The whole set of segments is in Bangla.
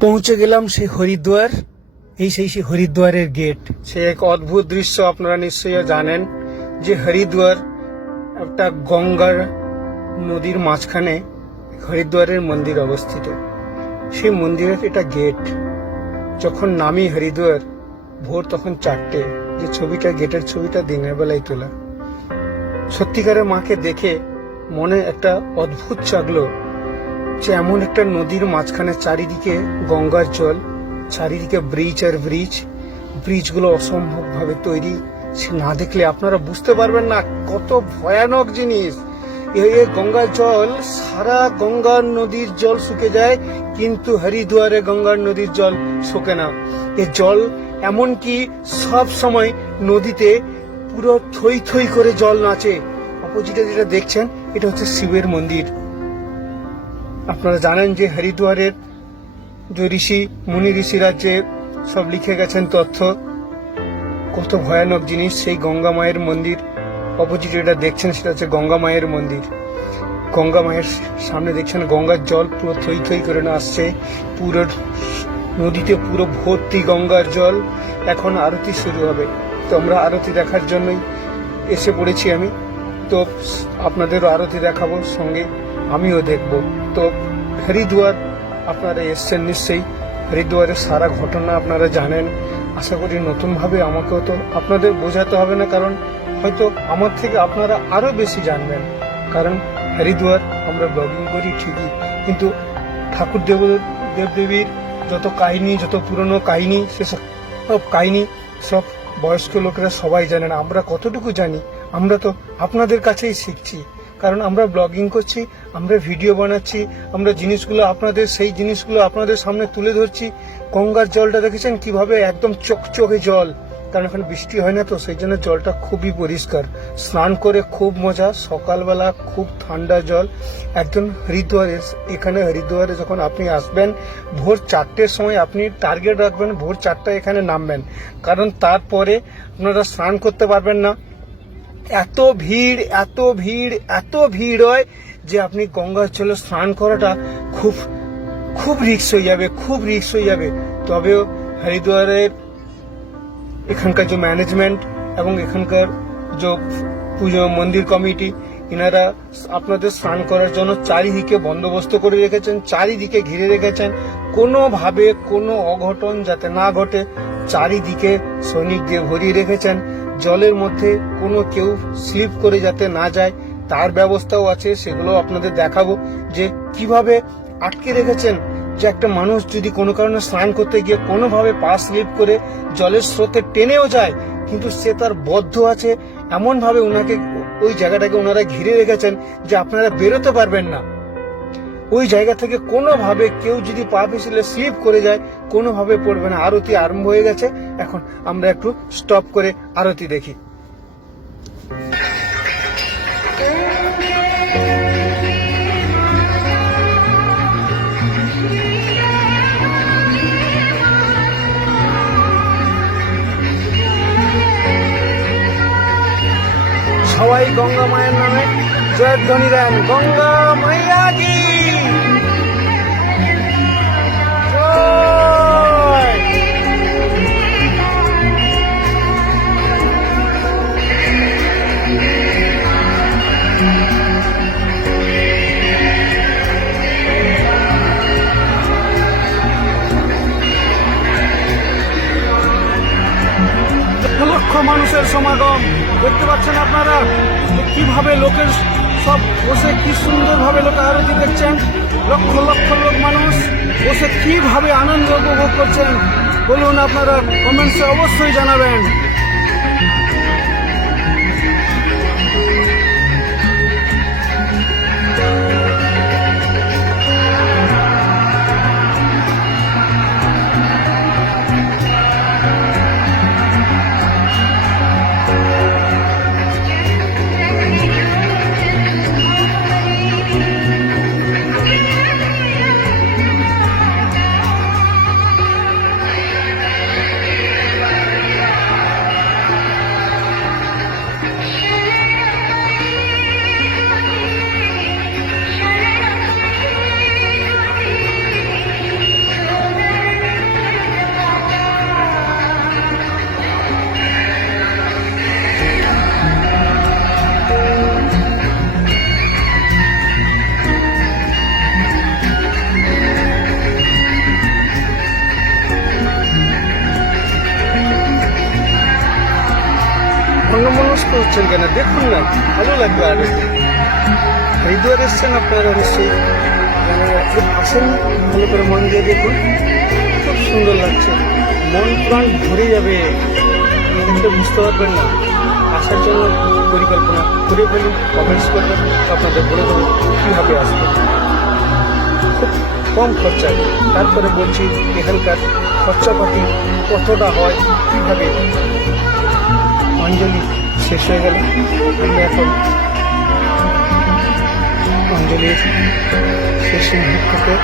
পৌঁছে গেলাম সেই হরিদ্বার। এই সেই সেই হরিদ্বারের গেট সে এক অদ্ভুত দৃশ্য আপনারা নিশ্চয়ই জানেন, যে হরিদ্বার একটা গঙ্গার নদীর মাঝখানে হরিদ্বারের মন্দির অবস্থিত। সেই মন্দিরের এটা গেট যখন নামি হরিদ্বার, ভোর তখন চারটে। যে ছবিটা গেটের ছবিটা দিনের বেলায় তোলা। সত্যিকারের মাকে দেখে মনে একটা অদ্ভুত চাগলো যে এমন একটা নদীর মাঝখানে চারিদিকে গঙ্গার জল, চারিদিকে ব্রিজ আর ব্রিজ ব্রিজগুলো অসম্ভব ভাবে তৈরি। সে না দেখলে আপনারা বুঝতে পারবেন না কত ভয়ানক জিনিস। এই গঙ্গার জল, সারা গঙ্গার নদীর জল শুকে যায়, কিন্তু হরিদুয়ারে গঙ্গার নদীর জল শুকে না। এ জল এমনকি সব সময় নদীতে পুরো থই থই করে জল নাচে। অপোজিটে যেটা দেখছেন, এটা হচ্ছে শিবের মন্দির। আপনারা জানেন যে হরিদ্বারের যে ঋষি, মুনি ঋষিরা যে সব লিখে গেছেন তথ্য, কত ভয়ানক জিনিস। সেই গঙ্গা মায়ের মন্দির অপোজিট এটা দেখছেন সেটা হচ্ছে গঙ্গা মায়ের মন্দির। গঙ্গা মায়ের সামনে দেখছেন গঙ্গার জল পুরো থই থই করে না আসছে। পুরো নদীতে পুরো ভর্তি গঙ্গার জল। এখন আরতি শুরু হবে। তো আমরা আরতি দেখার জন্যই এসে পড়েছি আমি। তো আপনাদেরও আরতি দেখাবো, সঙ্গে আমিও দেখব। তো হরিদ্বার আপনারা এসছেন নিশ্চয়ই। হরিদ্বারের সারা ঘটনা আপনারা জানেন। আশা করি নতুনভাবে আমাকেও তো আপনাদের বোঝাতে হবে না, কারণ হয়তো আমার থেকে আপনারা আরও বেশি জানবেন। কারণ হরিদ্বার আমরা ব্লগিং করি ঠিকই, কিন্তু ঠাকুর দেব দেবদেবীর যত কাহিনী, যত পুরনো কাহিনী সেসব সব কাহিনী সব বয়স্ক লোকেরা সবাই জানেন। আমরা কতটুকু জানি? আমরা তো আপনাদের কাছেই শিখছি। কারণ আমরা ব্লগিং করছি, আমরা ভিডিও বানাচ্ছি, আমরা জিনিসগুলো আপনাদের, সেই জিনিসগুলো আপনাদের সামনে তুলে ধরছি। গঙ্গার জলটা দেখেছেন কীভাবে একদম চকচকে জল? কারণ এখানে বৃষ্টি হয় না তো, সেই জন্য জলটা খুবই পরিষ্কার। স্নান করে খুব মজা, সকালবেলা খুব ঠান্ডা জল। একজন হরিদ্বারে এখানে হরিদ্বারে যখন আপনি আসবেন, ভোর চারটের সময় আপনি টার্গেট রাখবেন, ভোর চারটায় এখানে নামবেন। কারণ তারপরে আপনারা স্নান করতে পারবেন না। এত ভিড় এত ভিড় এত ভিড় হয় যে আপনি গঙ্গার জলে স্নান করাটা খুব খুব রিক্স হয়ে যাবে, খুব রিক্স হয়ে যাবে। তবেও হরিদ্বারের এখানকার যে ম্যানেজমেন্ট এবং এখানকার যে পুজো মন্দির কমিটি এনারা আপনাদের স্নান করার জন্য চারিদিকে বন্দোবস্ত করে রেখেছেন, চারিদিকে ঘিরে রেখেছেন। কোনোভাবে কোনো অঘটন যাতে না ঘটে, চারিদিকে সৈনিক দিয়ে ভরিয়ে রেখেছেন। জলের মধ্যে কোনো কেউ স্লিপ করে যাতে না যায়, তার ব্যবস্থাও আছে, সেগুলো আপনাদের দেখাবো যে কীভাবে আটকে রেখেছেন যে একটা মানুষ যদি কোনো কারণে স্নান করতে গিয়ে কোনোভাবে পা স্লিপ করে জলের স্রোতে টেনেও যায়, কিন্তু সে তার বদ্ধ আছে, এমনভাবে ওনাকে ওই জায়গাটাকে ওনারা ঘিরে রেখেছেন যে আপনারা বেরোতে পারবেন না। ওই জায়গা থেকে কোনোভাবে কেউ যদি পা পিছলে স্লিপ করে যায়, কোনোভাবে পড়বে না। আরতি আরম্ভ হয়ে গেছে। এখন আমরা একটু স্টপ করে আরতি দেখি। সবাই গঙ্গা মায়ের নামে জয়ধ্বনি দেন। গঙ্গা মাইয়া কি লক্ষ মানুষের সমাগম, দেখতে পাচ্ছেন আপনারা? কীভাবে লোকের সব বসে, কি সুন্দরভাবে লোক আরতি দেখছেন? লক্ষ লক্ষ লোক মানুষ বসে কীভাবে আনন্দ উপভোগ করছেন? বলুন আপনারা, কমেন্টসে অবশ্যই জানাবেন। হচ্ছেন কেন? দেখুন না, ভালো লাগবে আর হরিদ্বার এসছেন আপনারা অবশ্যই। আসেন, ভালো করে মন দিয়ে দেখুন। খুব সুন্দর লাগছে। মন প্রাণ ভরে যাবে। দেখতে বুঝতে পারবেন না। আসার জন্য পরিকল্পনা করে ফেলুন কমেন্টস করবেন আপনাদের বলে দেবো কীভাবে আসবে। খুব কম খরচায় তারপরে বলছি, এখানকার খরচাপাতি কতটা হয়, কীভাবে অঞ্জলি শেষ হয়ে গেল। এখন অঞ্জলির শেষ মুহূর্ততে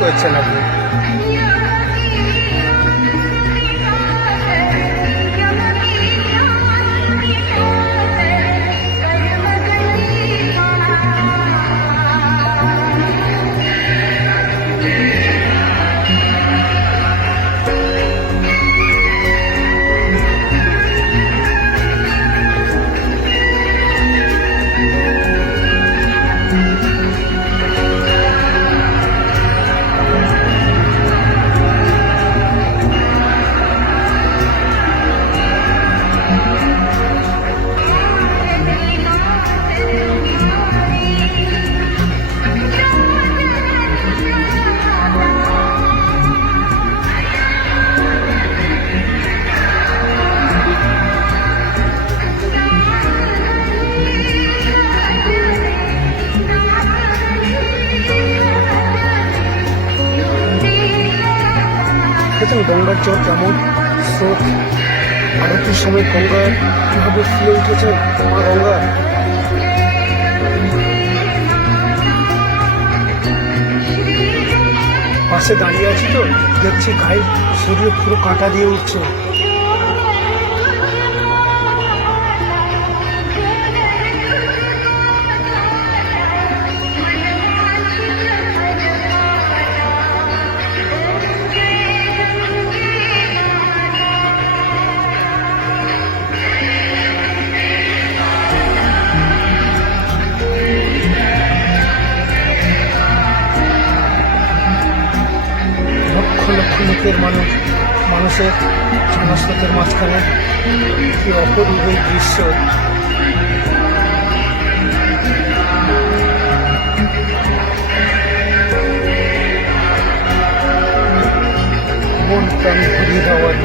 করছেন আপনি? জল কেমন? স্রোত? আরতির সময় গঙ্গা কীভাবে ফুলে উঠেছে? তোমার গঙ্গা? পাশে দাঁড়িয়ে আছি তো, দেখছি গায়ে সূর্য পুরো কাঁটা দিয়ে উঠছে। লক্ষ মানুষ, মানুষের জনস্রোতের মাঝখানে কি অপরূপ এই দৃশ্য। মন প্রাণ ঘুরিয়ে দেওয়ার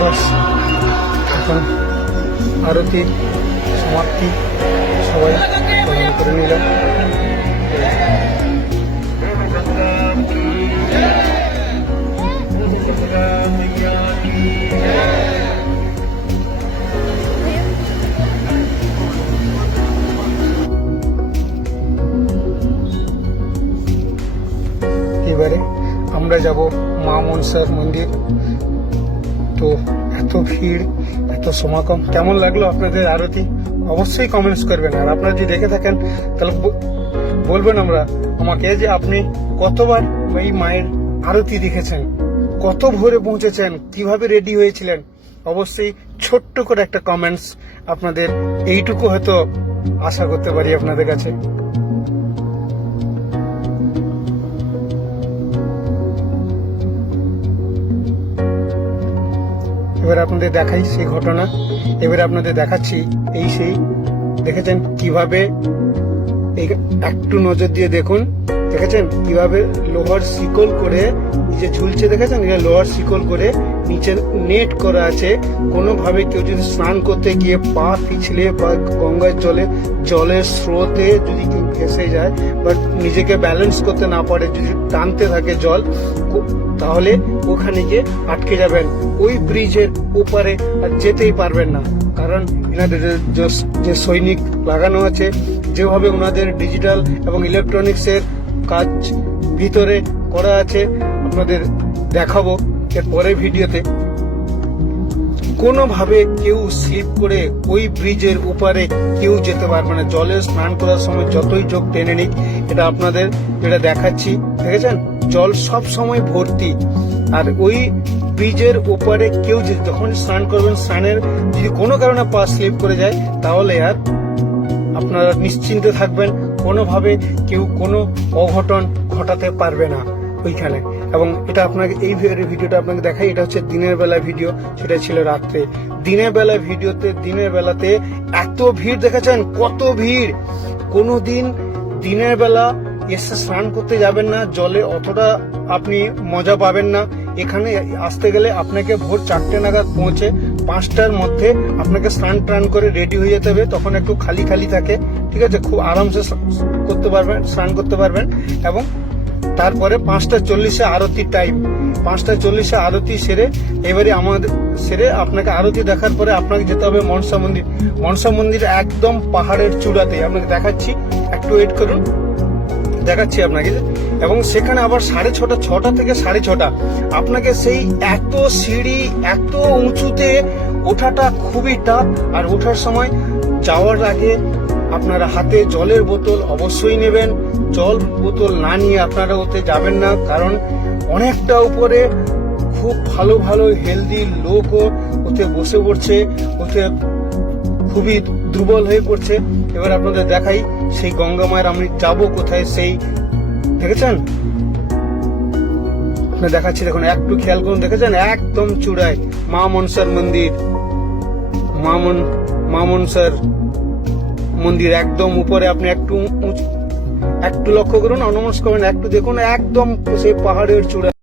বাস, এখন আরতির সমাপ্তি সবাই প্রদান করে নিলাম এবারে আমরা যাব মা মনসার মন্দির। তো এত ভিড় এত সমাগম। কেমন লাগল আপনাদের আরতি? অবশ্যই কমেন্টস করবেন। আর আপনারা যদি দেখে থাকেন, তাহলে বলবেন আমরা, আমাকে যে আপনি কতবার এই মায়ের আরতি দেখেছেন, কত ভোরে পৌঁছেছেন, কীভাবে রেডি হয়েছিলেন, অবশ্যই ছোট্ট করে একটা কমেন্টস আপনাদের, এইটুকু হয়তো আশা করতে পারি আপনাদের কাছে। এবার আপনাদের দেখাই সেই ঘটনা। এবার আপনাদের দেখাচ্ছি এই সেই, দেখেছেন কীভাবে এই একটু নজর দিয়ে দেখুন। দেখেছেন কীভাবে লোহার শিকল করে যে ঝুলছে, দেখেছেন? এটা লোহার শিকল করে নিচে নেট করা আছে। কোনোভাবে কেউ যদি স্নান করতে গিয়ে পা পিছলে বা গঙ্গার জলে, জলের স্রোতে যদি কেউ ভেসে যায় বা নিজেকে ব্যালেন্স করতে না পারে, যদি টানতে থাকে জল তাহলে ওখানে গিয়ে আটকে যাবেন। ওই ব্রিজের ওপারে আর যেতেই পারবেন না। কারণ এনাদের যে সৈনিক লাগানো আছে, যেভাবে ওনাদের ডিজিটাল এবং ইলেকট্রনিক্সের কাজ ভিতরে করা আছে, আপনাদের দেখাবো। এর পরের ভিডিওতে কোনোভাবে কেউ স্লিপ করে ওই ব্রিজের উপরে কেউ যেতে পারবে না। জলে স্নান করার সময় যতই চোখ টেনে নিক, এটা আপনাদের যেটা দেখাচ্ছি, দেখেছেন? জল সব সময় ভর্তি। আর ওই ব্রিজের উপরে কেউ যে যখন স্নান করবেন, স্নানের যদি কোনো কারণে পা স্লিপ করে যায়, তাহলে আর আপনারা নিশ্চিন্তে থাকবেন। কোনোভাবে কেউ কোনো অঘটন ঘটাতে পারবে না ওইখানে। এবং এটা আপনাকে, এই ভিডিওটা আপনাকে দেখাই, এটা হচ্ছে দিনের বেলা ভিডিও, সেটা ছিল রাত্রে। দিনের বেলা ভিডিওতে, দিনের বেলাতে এত ভিড় দেখেছেন? কত ভিড়? কোনো দিন দিনের বেলা এসে স্নান করতে যাবেন না, জলে অতটা আপনি মজা পাবেন না। এখানে আসতে গেলে আপনাকে ভোর চারটে নাগাদ পৌঁছে পাঁচটার মধ্যে আপনাকে স্নান টান করে রেডি হয়ে যেতে হবে। তখন একটু খালি খালি থাকে, ঠিক আছে? খুব আরামসে করতে পারবেন, স্নান করতে পারবেন এবং তারপরে পাঁচটা চল্লিশে আরতি টাইম পাঁচটা চল্লিশে আরতি সেরে এবারে আমাদের সেরে আপনাকে আরতি দেখার পরে আপনাকে যেতে হবে মনসা মন্দির। মনসা মন্দির একদম পাহাড়ের চূড়াতে। আপনাকে দেখাচ্ছি, একটু ওয়েট করুন। দেখাচ্ছি আপনাকে। এবং সেখানে আবার সাড়ে ছটা ছটা থেকে সাড়ে ছটা। আপনাকে সেই এত সিঁড়ি, এত উঁচুতে ওঠাটা খুবই টাফ আর ওঠার সময় যাওয়ার আগে আপনারা হাতে জলের বোতল অবশ্যই নেবেন। জল বোতল না নিয়ে আপনারা ওতে যাবেন না, কারণ অনেকটা উপরে খুব ভালো ভালো হেলদি লোকও ওতে বসে পড়ছে, ওতে খুবই দুর্বল হয়ে পড়ছে। এবার আপনাদের দেখাই, সেই গঙ্গা মায়ের আমি যাব কোথায়, সেই দেখেছেন? আপনার দেখাচ্ছি, দেখুন, একটু খেয়াল করুন, দেখেছেন? একদম চূড়ায়, মা মনসার মন্দির, মা মন, মা মনসার মন্দির একদম উপরে আপনি একটু একটু লক্ষ্য করুন অনমস করুন একটু দেখুন, একদম সেই পাহাড়ের চূড়া